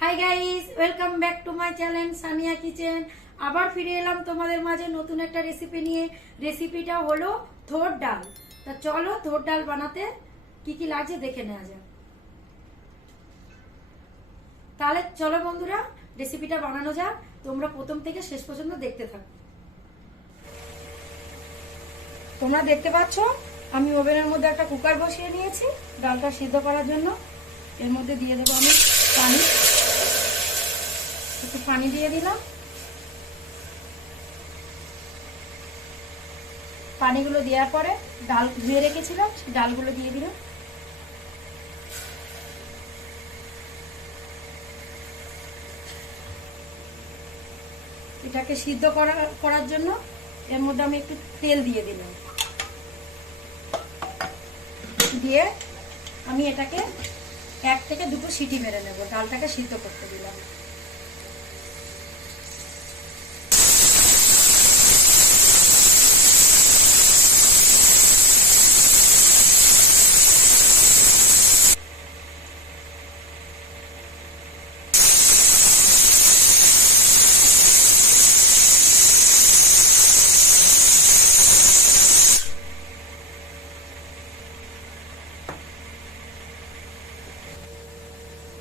Hi guys, welcome back to my channel Sania kitchen. আবার ফিরে এলাম তোমাদের মাঝে নতুন একটা রেসিপি নিয়ে। রেসিপিটা হলো থোড় ডাল। তা চলো থোড় ডাল বানাতে কি কি লাগছে দেখে নেওয়া যাক। তাহলে চলো বন্ধুরা, রেসিপিটা বানানো যাক। তোমরা প্রথম থেকে শেষ পর্যন্ত দেখতে থাকো। তোমরা দেখতে পাচ্ছ আমি ওভেনের মধ্যে একটা কুকার বসিয়ে নিয়েছি ডালটা সিদ্ধ করার জন্য। এর মধ্যে দিয়ে দেবো আমি পানি। একটু পানি দিয়ে দিলাম। পানিগুলো দেওয়ার পরে ডাল ধুয়ে রেখেছিলাম, সেই ডালগুলো দিয়ে দিলাম। এটাকে সিদ্ধ করার জন্য এর মধ্যে আমি একটু তেল দিয়ে দিলাম। দিয়ে আমি এটাকে 1 থেকে 2 সিটি মেরে নেব। ডালটাকে সিদ্ধ করতে দিলাম।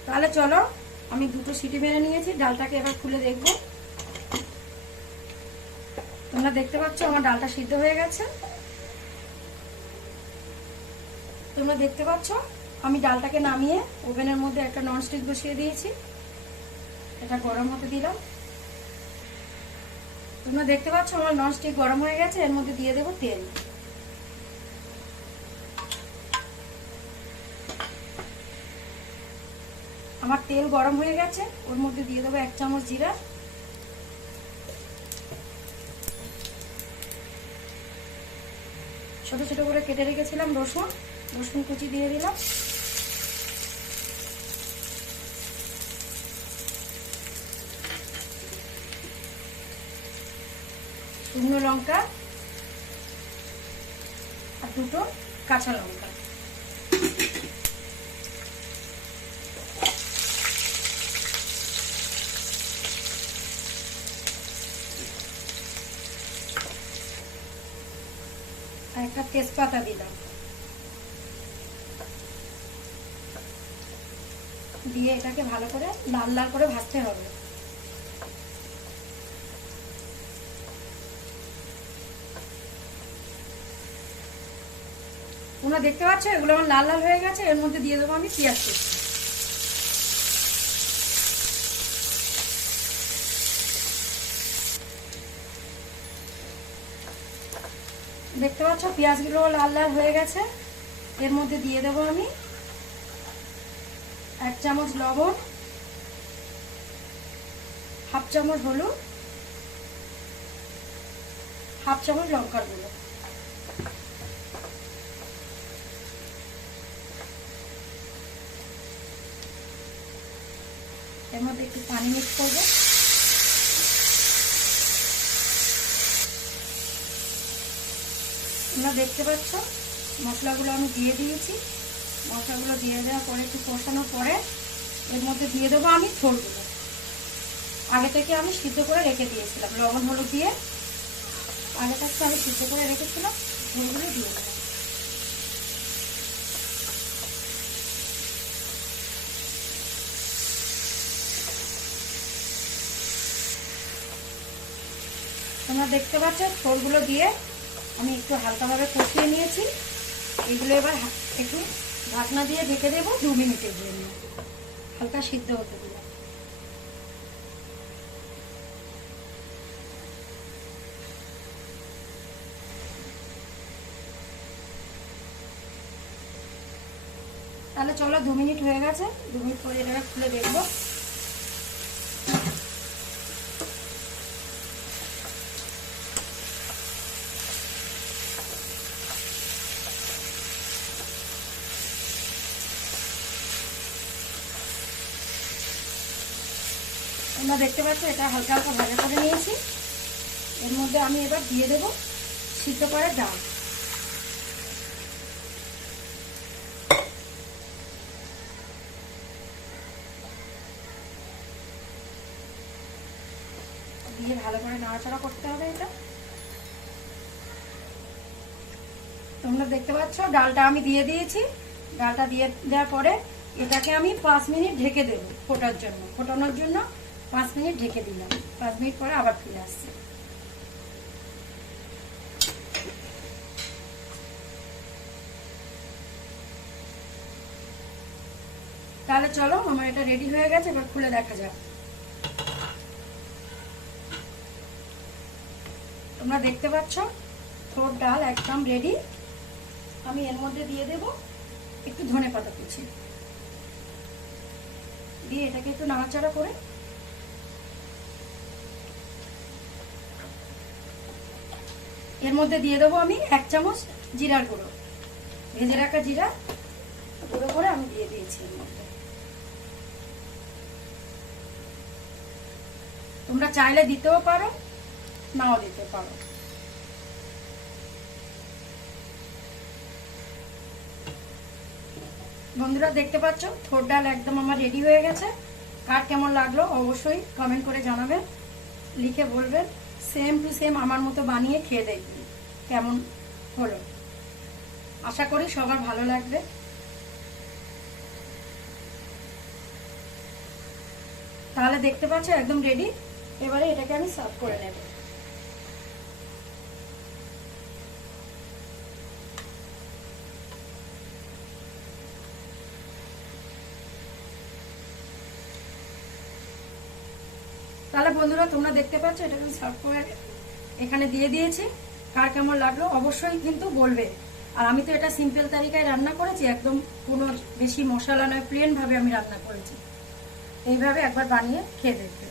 তাহলে চলো, আমি 2 সিটি মেরে নিয়েছি। ডালটাকে এবার খুলে দেখব। তোমরা দেখতে পাচ্ছ আমার ডালটা সিদ্ধ হয়ে গেছে। তোমরা দেখতে পাচ্ছ আমি ডালটাকে নামিয়ে ওভেনের মধ্যে একটা ননস্টিক বসিয়ে দিয়েছি। এটা গরম হতে দিলাম। তোমরা দেখতে পাচ্ছ আমার ননস্টিক গরম হয়ে গেছে। এর মধ্যে দিয়ে দেবো তেল। আমার তেল গরম হয়ে গেছে। ওর মধ্যে দিয়ে দেবো 1 চামচ জিরা, ছোট ছোট করে কেটে রেখেছিলাম রসুন কুচি দিয়ে দিলাম। শুকনো লঙ্কা আর 2 কাঁচা লঙ্কা। আর একটা তেজপাতা দিলাম। দিয়ে এটাকে ভালো করে লাল লাল করে ভাজতে হবে। তোমরা দেখতে পাচ্ছ এগুলো আমার লাল লাল হয়ে গেছে। এর মধ্যে দিয়ে দেবো আমি পেঁয়াজ কুচি। দেখতে পাচ্ছ পেঁয়াজগুলো লাল লাল হয়ে গেছে। এর মধ্যে দিয়ে দেবো আমি 1 চামচ লবণ, 1/2 চামচ হলুদ, 1/2 চামচ লঙ্কার গুঁড়ো। এর মধ্যে একটু পানি মিক্স করবো। তোমরা দেখতে পাচ্ছ মশলাগুলো আমি দিয়ে দিয়েছি। মশলাগুলো দিয়ে দেওয়ার পরে একটু কষানোর পরে এর মধ্যে দিয়ে দেবো আমি থোড়গুলো। আগে থেকে আমি সিদ্ধ করে রেখে দিয়েছিলাম লবণ হলুদ দিয়ে। আগে থেকে আমি সিদ্ধ করে রেখেছিলাম, থোড়গুলো দিয়ে দেবো। তোমরা দেখতে পাচ্ছ থোড়গুলো দিয়ে আমি একটু হালকাভাবে কষিয়ে নিয়েছি। এগুলো এবার একটু ঢাকনা দিয়ে ঢেকে দেবো 2 মিনিটের জন্য, হালকা সিদ্ধ হতে দেবো। তাহলে চলো 2 মিনিট হয়ে গেছে। 2 মিনিট পরে এটাকে খুলে দেখবো। তোমরা দেখতে পাচ্ছ এটা হালকা হালকা ভাজা করে নিয়েছি। এর মধ্যে আমি এবার দিয়ে দেবো সিদ্ধ করে ডাল। দিয়ে ভালো করে নাড়াচাড়া করতে হবে। এটা তোমরা দেখতে পাচ্ছ ডালটা আমি দিয়ে দিয়েছি। ডালটা দিয়ে দেওয়ার পরে এটাকে আমি 5 মিনিট ঢেকে দেব ফোটানোর জন্য 5 মিনিট ঢেকে দিলাম। 5 মিনিট পরে আবার ফিরে আসছি। তাহলে চলো, আমার এটা রেডি হয়ে গেছে, এবার খুলে দেখা যাক। তোমরা দেখতে পাচ্ছ থোড় ডাল একদম রেডি। আমি এর মধ্যে দিয়ে দেব একটু ধনেপাতা কুচি, দিয়ে এটাকে একটু নাড়াচাড়া করে এর মধ্যে দিয়ে দেবো আমি 1 চামচ জিরার গুঁড়ো। ভেজে রাখা জিরা গুঁড়ো করে আমি দিয়ে দিয়েছি এর মধ্যে। তোমরা চাইলে দিতেও পারো, নাও দিতে পারো। বন্ধুরা দেখতে পাচ্ছ থোড় ডাল একদম আমার রেডি হয়ে গেছে। কার কেমন লাগলো অবশ্যই কমেন্ট করে জানাবেন, লিখে বলবেন। সেম টু সেম আমার মতো বানিয়ে খেয়ে দেখবেন কেমন হলো। আশা করি সবার ভালো লাগবে। তাহলে দেখতে পাচ্ছ একদম রেডি। এবারে এটাকে আমি সার্ভ করে নেব। তাহলে বন্ধুরা তোমরা দেখতে পাচ্ছ এটাকে আমি সার্ভ করে এখানে দিয়ে দিয়েছি। কার কেমন লাগলো অবশ্যই কিন্তু বলবে। আর আমি তো এটা সিম্পল তরিকায় রান্না করেছি, একদম কোনো বেশি মশলা নয়, প্লেন ভাবে আমি রান্না করেছি। এইভাবে একবার বানিয়ে খেয়ে দেখবে।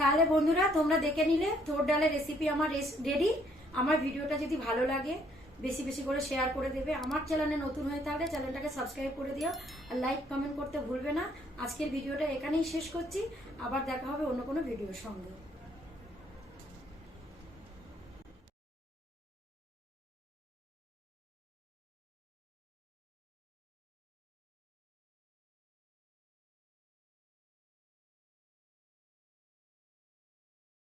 তাহলে বন্ধুরা তোমরা দেখে নিলে থোড় ডালের রেসিপি আমার রেডি। আমার ভিডিওটা যদি ভালো লাগে বেশি বেশি করে শেয়ার করে দেবে। আমার চ্যানেলে নতুন হয়ে থাকলে চ্যানেলটাকে সাবস্ক্রাইব করে দিও, আর লাইক কমেন্ট করতে ভুলবে না। আজকের ভিডিওটা এখানেই শেষ করছি, আবার দেখা হবে অন্য কোনো ভিডিওর সঙ্গে।